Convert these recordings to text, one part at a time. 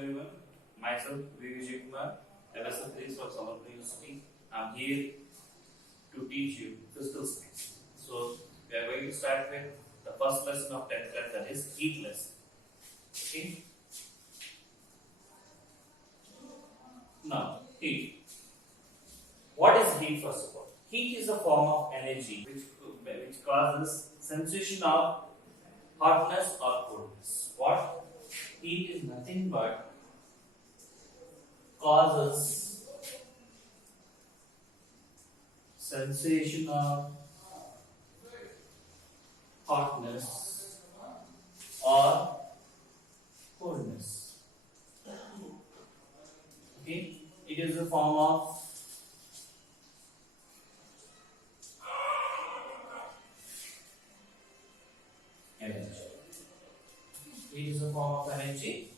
everyone. Myself, Vivek Kumar, MSF Physics from Sambalpur University. I'm here to teach you physical science. So, we are going to start with the first lesson of 10th class, that is heat lesson. Okay? Now, heat. What is heat first of all? Heat is a form of energy which causes sensation of hotness or coldness. What? Heat is nothing but causes sensation of hotness or coldness. Okay? It is a form of energy. Heat is a form of energy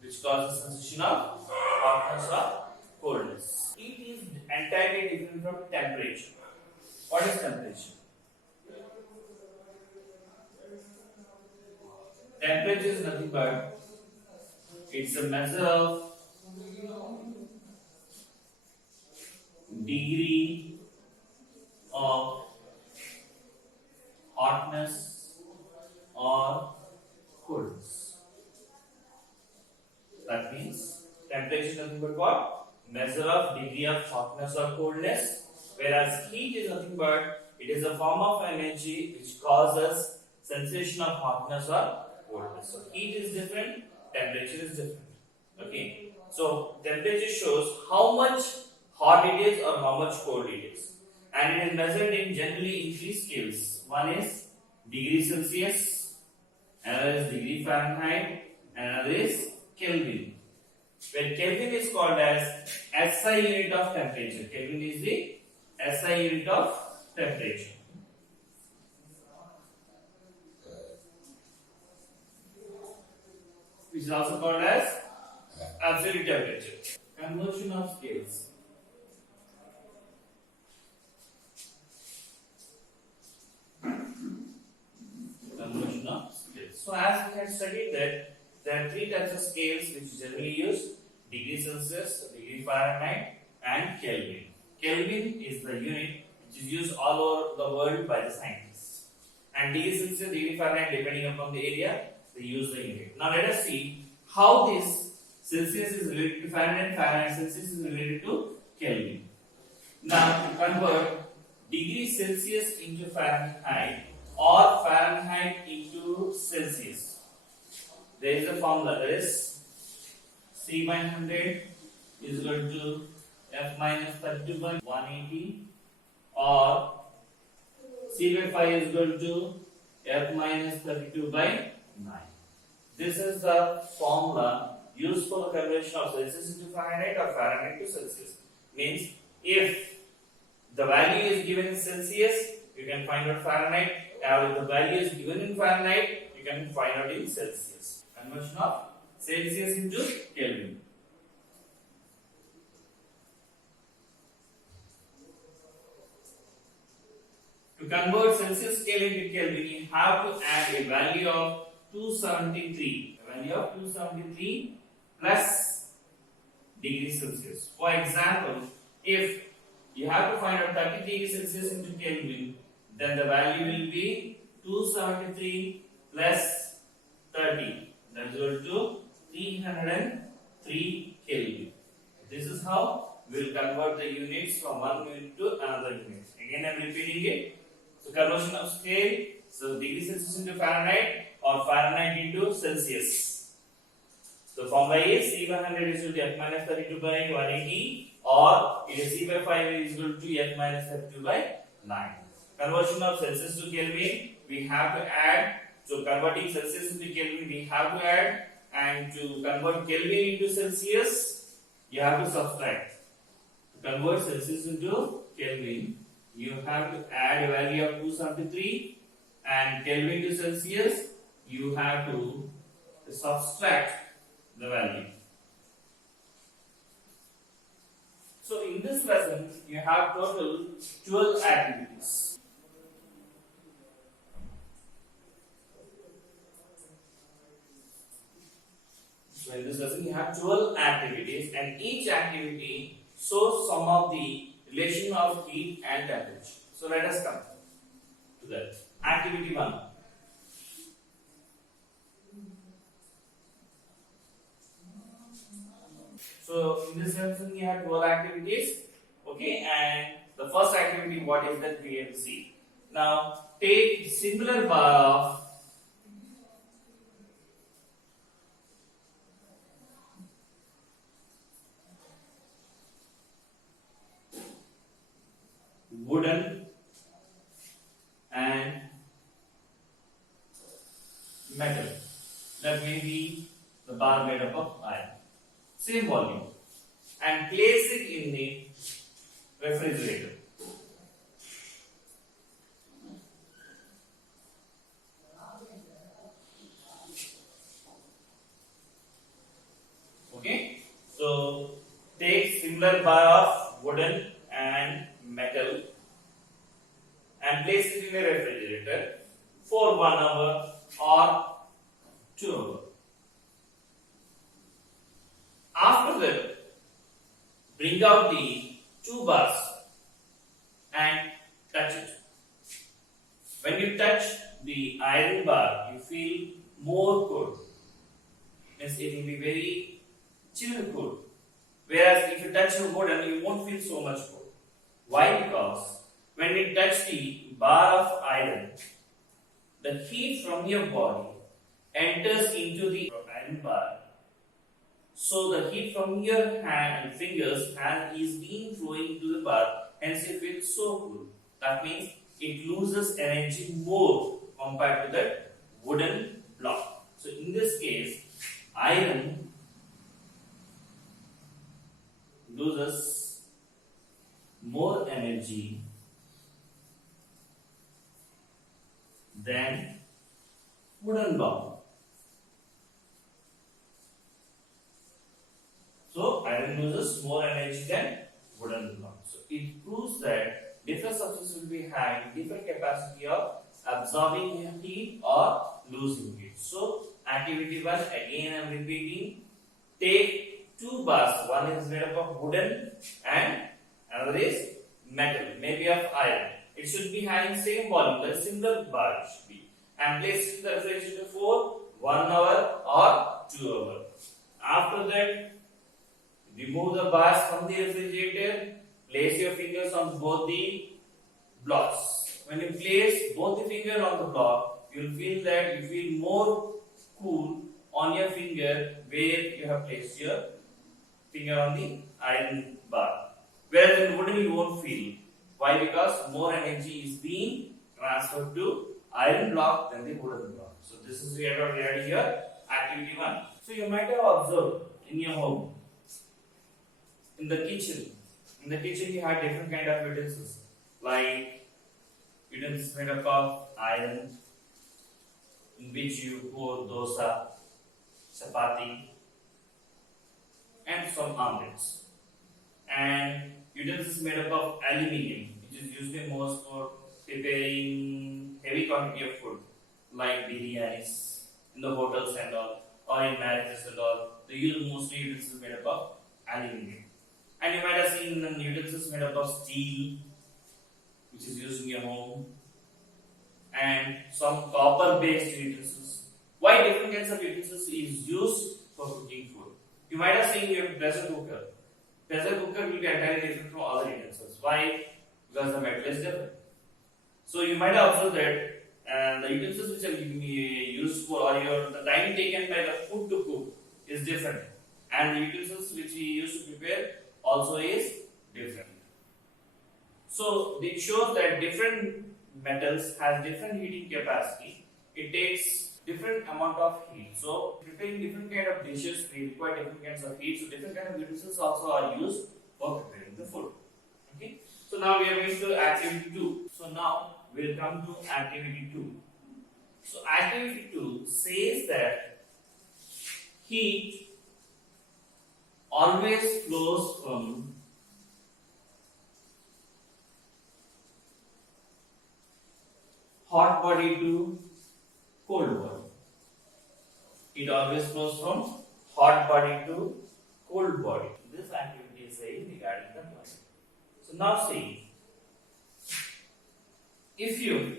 which causes sensation of hotness or coldness. Heat is entirely different from temperature. What is temperature? Temperature is nothing but it's a measure of degree of hotness or coldness. That means temperature is nothing but what? Measure of degree of hotness or coldness, whereas heat is nothing but it is a form of energy which causes sensation of hotness or coldness. So heat is different, temperature is different. Okay. So temperature shows how much hot it is or how much cold it is, and it is measured in generally in three scales. One is degree Celsius, another is degree Fahrenheit, and another is Kelvin. Where Kelvin is called as SI unit of temperature. Kelvin is the SI unit of temperature. Which is also called as absolute temperature. Conversion of scales. Conversion of scales. So as we had studied that there are three types of scales which generally use: degree Celsius, degree Fahrenheit, and Kelvin. Kelvin is the unit which is used all over the world by the scientists. And degree Celsius, degree Fahrenheit, depending upon the area, they use the unit. Now let us see how this Celsius is related to Fahrenheit, Fahrenheit Celsius is related to Kelvin. Now to convert degree Celsius into Fahrenheit or Fahrenheit into Celsius, there is a formula, that is C by 100 is equal to F minus 32 by 180, or C by 5 is equal to F minus 32 by 9. This is the formula used for the conversion of Celsius into Fahrenheit or Fahrenheit to Celsius. Means if the value is given in Celsius, you can find out Fahrenheit. If the value is given in Fahrenheit, you can find out in Celsius. Conversion of Celsius into Kelvin. To convert Celsius scale into Kelvin, you have to add a value of 273. A value of 273 plus degree Celsius. For example, if you have to find out 30 degrees Celsius into Kelvin, then the value will be 273 plus 30. That is equal to 303 Kelvin. This is how we will convert the units from one unit to another unit. Again, I am repeating it. So, conversion of scale, so degree Celsius into Fahrenheit or Fahrenheit into Celsius. So, formula is C by 100 is equal to F minus 32 by 180, or it is C by 5 is equal to F minus 32 by 9. Conversion of Celsius to Kelvin, we have to add. So converting Celsius into Kelvin, we have to add, and to convert Kelvin into Celsius, you have to subtract. To convert Celsius into Kelvin, you have to add a value of 273, and Kelvin to Celsius, you have to subtract the value. So in this lesson, you have total 12 activities. So in this lesson you have 12 activities and each activity shows some of the relation of heat and temperature. So let us come to that. Activity 1. So in this lesson we have 12 activities. Okay, and the first activity, what is that we have to see. Now take singular bar of wooden and metal. That may be the bar made up of iron. Same volume. And place it in the refrigerator. Okay. So take similar bar of wooden and metal and place it in the refrigerator for 1 hour or 2 hours. After that, bring out the 2 bars and touch it. When you touch the iron bar, you feel more cold. Means it will be very chill cold. Whereas if you touch the wooden, you won't feel so much cold. Why? Because when you touch the bar of iron, the heat from your body enters into the iron bar. So the heat from your hand and fingers is being flowing into the bar, hence you feel so cool. That means it loses energy more compared to that wooden block. So in this case, iron loses more energy than wooden block. So iron loses more energy than wooden block. So it proves that different substances will be having different capacity of absorbing heat or losing heat. So activity 1, again I am repeating, take 2 bars. One is made up of wooden and another is metal, maybe of iron. It should be having same volume, the similar bar should be, and place it in the refrigerator for 1 hour or 2 hours. After that, remove the bars from the refrigerator, place your fingers on both the blocks. When you place both the fingers on the block, you will feel that you feel more cool on your finger where you have placed your finger on the iron bar. Whereas in wooden you won't feel. Why? Because more energy is being transferred to iron block than the wooden block. So this is already here, activity 1. So you might have observed in your home, in the kitchen. In the kitchen you have different kind of utensils, like utensils made up of iron, in which you pour dosa, chapati, and some omelets. And utensils made up of aluminium, which is used most for preparing heavy quantity of food, like biryanis in the hotels and all, or in marriages and all. They use mostly utensils made up of aluminium. And you might have seen utensils made up of steel, which is used in your home, and some copper-based utensils. Why different kinds of utensils is used for cooking food? You might have seen your pressure cooker. Pressure cooker will be entirely different from other utensils. Why? Because the metal is different. So you might have observed that the utensils which are used for, or the time taken by the food to cook is different, and the utensils which we use to prepare also is different. So it shows that different metals has different heating capacity. It takes different amount of heat. So preparing different kind of dishes, we require different kinds of heat. So different kind of utensils also are used for preparing the food. Okay. So now we are going to activity 2. So now we will come to activity 2. So activity 2 says that heat always flows from hot body to cold body. It always flows from hot body to cold body. This activity is saying regarding the body. So now see, if you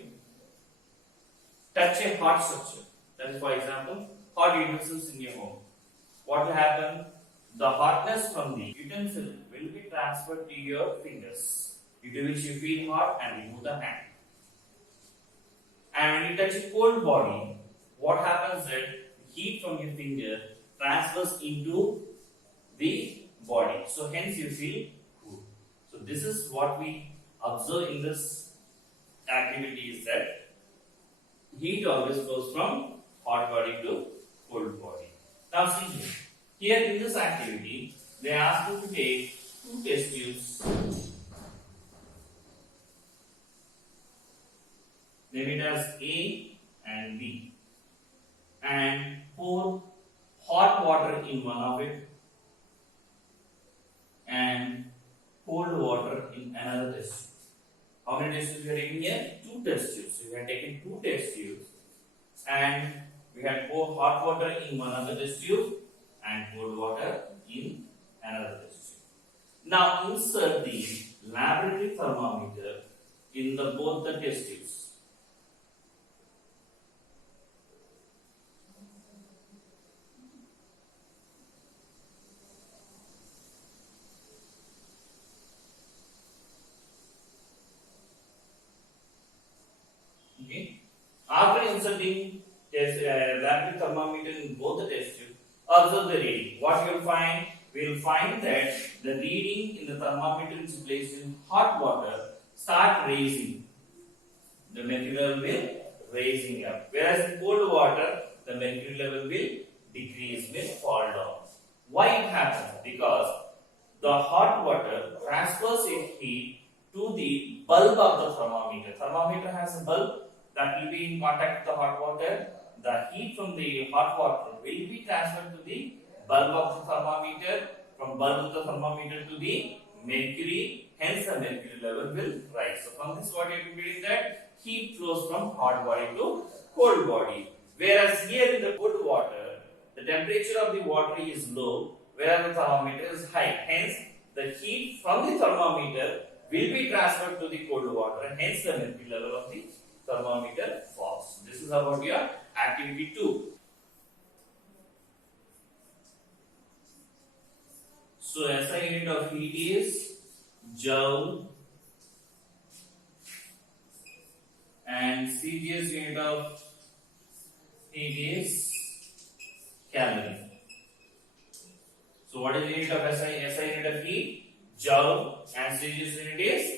touch a hot structure, that is for example, hot utensils in your home, what will happen? The hotness from the utensil will be transferred to your fingers, due to which you feel hot and remove the hand. And when you touch a cold body, what happens is heat from your finger transfers into the body. So hence you feel cool. So this is what we observe in this activity, is that heat always flows from hot body to cold body. Now see here in this activity, they ask you to take two test tubes. Name it as A and B, and pour hot water in one of it and cold water in another test tube. How many test tubes we are taking here? Two test tubes. So we have taken two test tubes and we have pour hot water in one of the test tube and cold water in another test tube. Now insert the laboratory thermometer in both the test tubes. Okay. After inserting laboratory thermometer in both the test tubes, observe the reading. What you will find? We will find that the reading in the thermometer which is placed in hot water start raising. The mercury level will raising up. Whereas in cold water, the mercury level will decrease, will fall down. Why it happens? Because the hot water transfers its heat to the bulb of the thermometer. Thermometer has a bulb that will be in contact with the hot water. The heat from the hot water will be transferred to the bulb of the thermometer, from bulb of the thermometer to the mercury, hence the mercury level will rise. So from this what you can read that heat flows from hot body to cold body. Whereas here in the cold water, the temperature of the water is low, whereas the thermometer is high. Hence the heat from the thermometer will be transferred to the cold water, and hence the mercury level of the thermometer falls. This is about your activity 2. So SI unit of heat is joule and CGS unit of heat is calorie. So what is the unit of SI unit of heat? Joule, and CGS unit is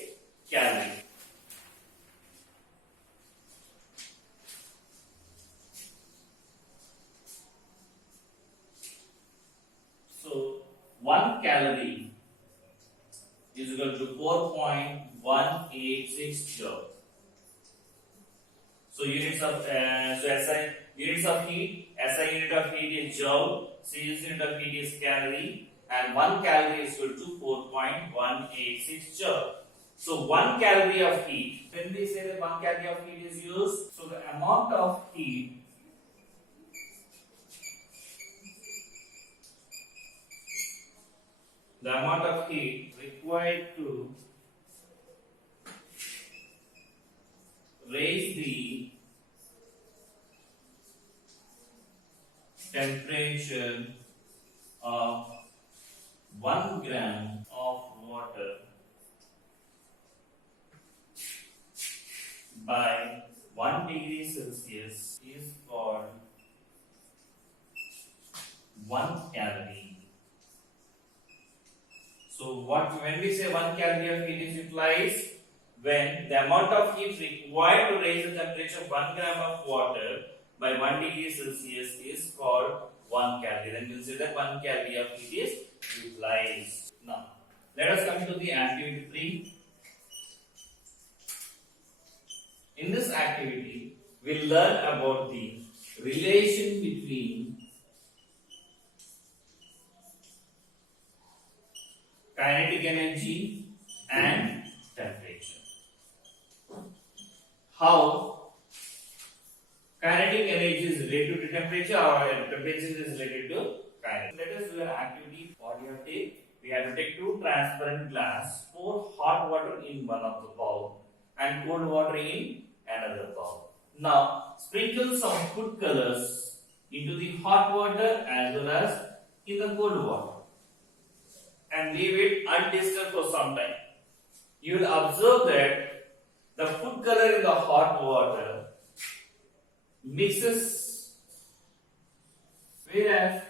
calorie. So 1 calorie is equal to 4.186 joule. So units of units of heat, SI unit of heat is joule, CGS unit of heat is calorie, and 1 calorie is equal to 4.186 joule. So 1 calorie of heat, when we say that 1 calorie of heat is used, so the amount of heat required to raise the temperature of 1 gram of water by 1 degree Celsius is called 1 calorie. So when we say 1 calorie of heat is utilized, when the amount of heat required to raise the temperature of 1 gram of water by 1 degree Celsius is called 1 calorie. Then we'll say that 1 calorie of heat is utilized. Now, let us come to the activity 3. In this activity, we'll learn about the relation between kinetic energy and temperature. How kinetic energy is related to temperature, or temperature is related to kinetic. Let us do an activity. What you have to take? We have to take two transparent glass, pour hot water in one of the bowl and cold water in another bowl. Now sprinkle some food colors into the hot water as well as in the cold water and leave it undisturbed for some time. You will observe that the food color in the hot water mixes, whereas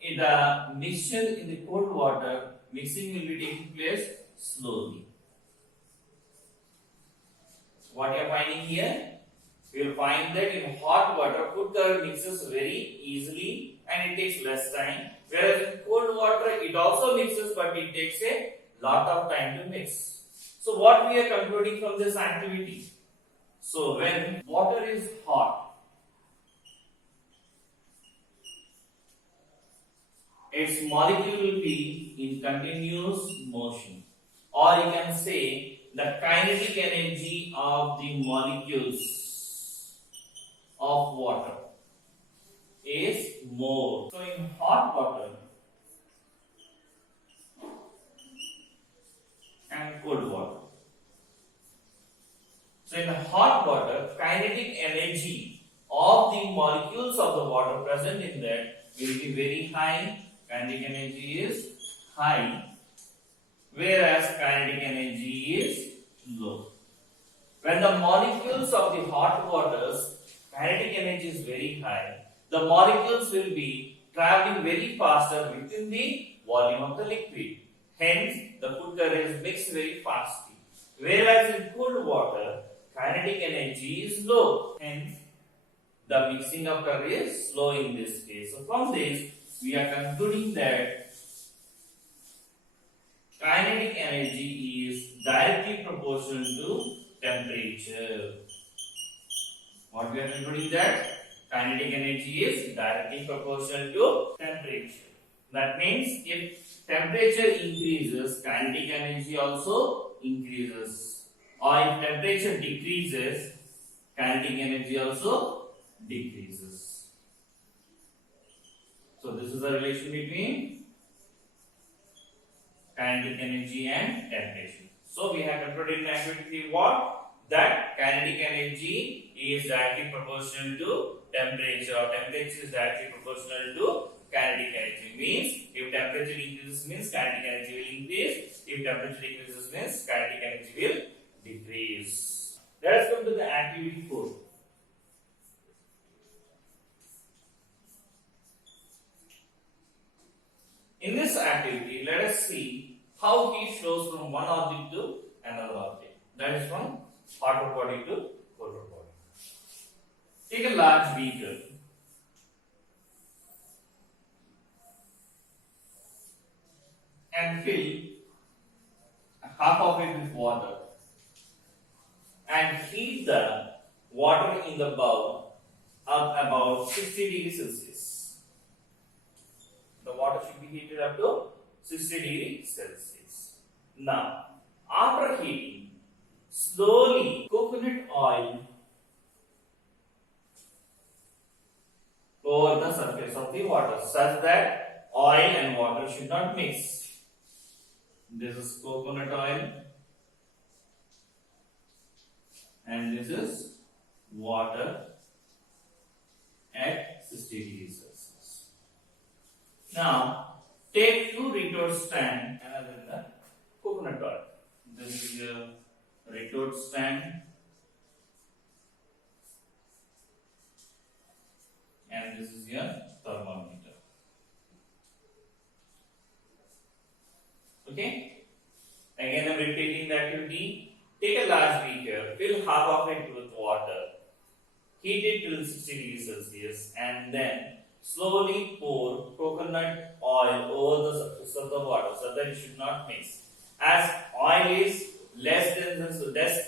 in the mixture in the cold water, mixing will be taking place slowly. What you are finding here? We will find that in hot water, food color mixes very easily and it takes less time. Whereas in cold water, it also mixes but it takes a lot of time to mix. So what we are concluding from this activity? So when water is hot, its molecule will be in continuous motion, or you can say the kinetic energy of the molecules of water is more. So in hot water and cold water. So in hot water, kinetic energy of the molecules of the water present in that will be very high. Kinetic energy is high, whereas kinetic energy is low. When the molecules of the hot waters, kinetic energy is very high, the molecules will be traveling very faster within the volume of the liquid. Hence, the food color is mixed very fastly. Whereas in cold water, kinetic energy is low. Hence, the mixing of color is slow in this case. So from this, we are concluding that kinetic energy is directly proportional to temperature. What we are concluding that kinetic energy is directly proportional to temperature. That means if temperature increases, kinetic energy also increases. Or if temperature decreases, kinetic energy also decreases. So this is the relation between kinetic energy and temperature. So we have concluded in activity what? That kinetic energy is directly proportional to temperature, or temperature is directly proportional to kinetic energy. Means if temperature increases means kinetic energy will increase. If temperature decreases means kinetic energy will decrease. Let us come to the activity 4. In this activity, let us see how heat flows from one object to another object. That is from hotter body to colder body. Take a large beaker and fill half of it with water and heat the water in the bowl up about 60 degrees Celsius. The water should be heated up to 60 degrees Celsius. Now, after heating, slowly coconut oil over the surface of the water such that oil and water should not mix. This is coconut oil and this is water at 60 degrees Celsius. Now, take 2 retort stand and other than the coconut oil. This is your retort stand and this is your thermometer. Okay? Again, I am repeating the activity. Take a large beaker, fill half of it with water, heat it till 60 degrees Celsius, and then slowly pour coconut oil over the surface of the water so that it should not mix. As oil is less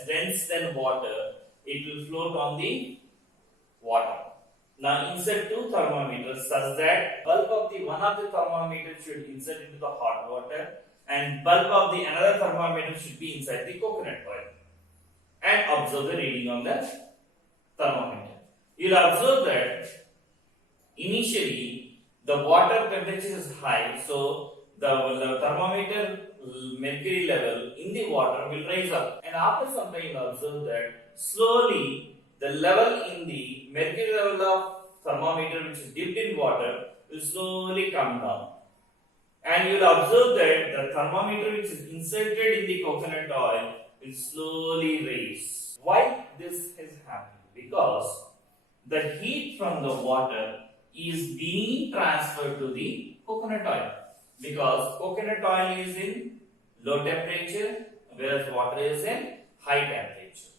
dense than water, it will float on the water. Now insert 2 thermometers such that bulb of the one of the thermometers should insert into the hot water and bulb of the another thermometer should be inside the coconut oil, and observe the reading on the thermometer. You will observe that initially the water temperature is high, so the thermometer mercury level in the water will rise up. And after some time, you observe that slowly the level in the mercury level of thermometer, which is dipped in water, will slowly come down. And you will observe that the thermometer which is inserted in the coconut oil will slowly raise. Why this has happened? Because the heat from the water is being transferred to the coconut oil. Because coconut oil is in low temperature, whereas water is in high temperature.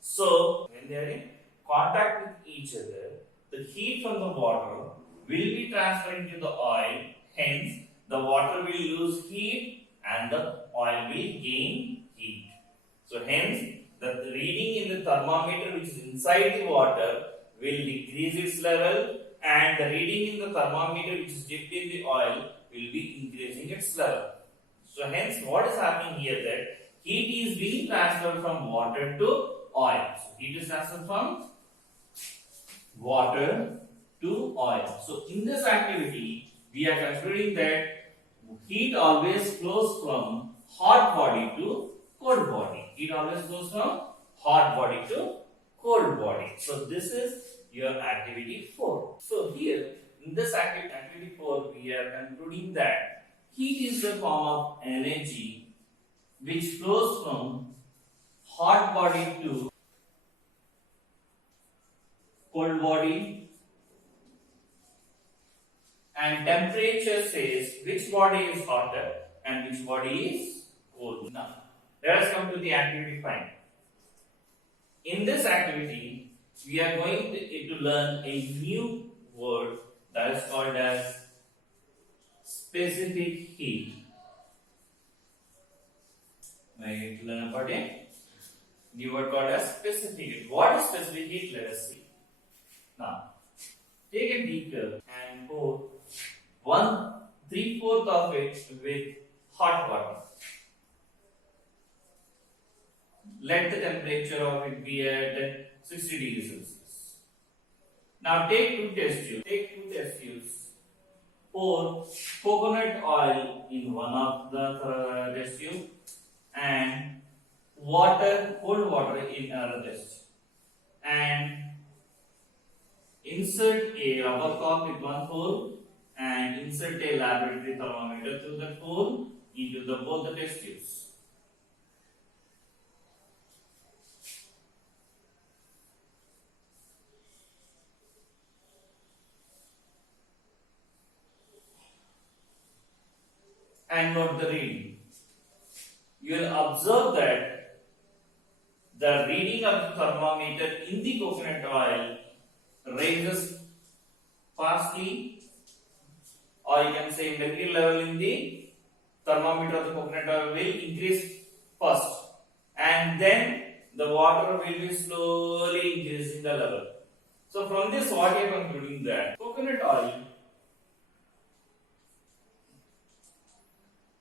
So, when they are in contact with each other, the heat from the water will be transferred to the oil. Hence, the water will lose heat and the oil will gain heat. So, hence, the reading in the thermometer which is inside the water will decrease its level, and the reading in the thermometer which is dipped in the oil will be increasing its level. So hence what is happening here, that heat is being transferred from water to oil. So heat is transferred from water to oil. So in this activity we are considering that heat always flows from hot body to cold body. Heat always flows from hot body to cold body. So this is your activity 4. So here in this activity 4 we are concluding that heat is the form of energy which flows from hot body to cold body, and temperature says which body is hotter and which body is cold. Now let us come to the activity 5. In this activity we are going to learn a new word that is called as specific heat. We are going to learn about a new word called as specific heat. What is specific heat? Let us see. Now, take a beaker and pour 1/3/4 of it with hot water. Let the temperature of it be at 60 degrees Celsius. Now take 2 test tubes. Pour coconut oil in one of the test tube and cold water in another test tube. And insert a rubber cork with one hole and insert a laboratory thermometer through that hole into both the test tubes. And note the reading. You will observe that the reading of the thermometer in the coconut oil rises fastly, or you can say mercury level in the thermometer of the coconut oil will increase first, and then the water will be slowly increasing the level. So from this what I am concluding that coconut oil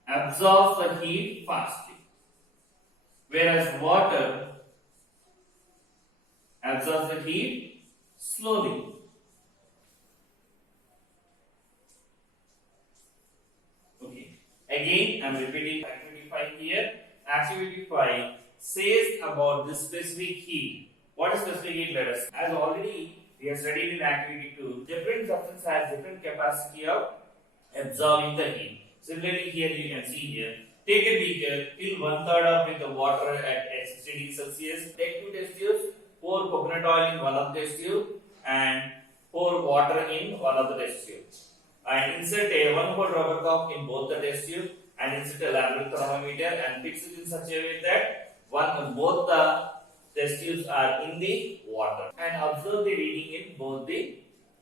absorbs the heat fastly, whereas water absorbs the heat slowly. Okay. Again, I am repeating activity 5 here. Activity 5 says about this specific heat. What is specific heat? Let us. As already we have studied in activity 2, different substance has different capacity of absorbing the heat. Similarly, here you can see here. Take a beaker, fill 1/3 of with the water at 60 degrees Celsius. Take 2 test tubes, pour coconut oil in one of the test tube and pour water in one of the test tubes. And insert a 1-hole rubber cork in both the test tube and insert a laboratory thermometer and fix it in such a way that both the test tubes are in the water. And observe the reading in both the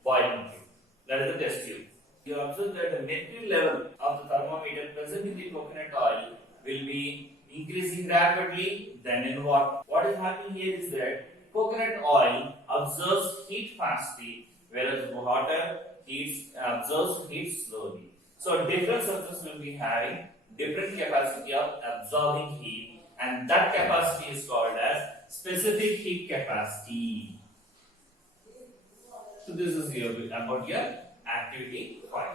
boiling tube. That is the test tube. You observe that the mercury level of the thermometer present in the coconut oil will be increasing rapidly than in water. What is happening here is that coconut oil absorbs heat fastly, whereas water absorbs heat slowly. So different substances will be having different capacity of absorbing heat, and that capacity is called as specific heat capacity. So this is about your activity 5.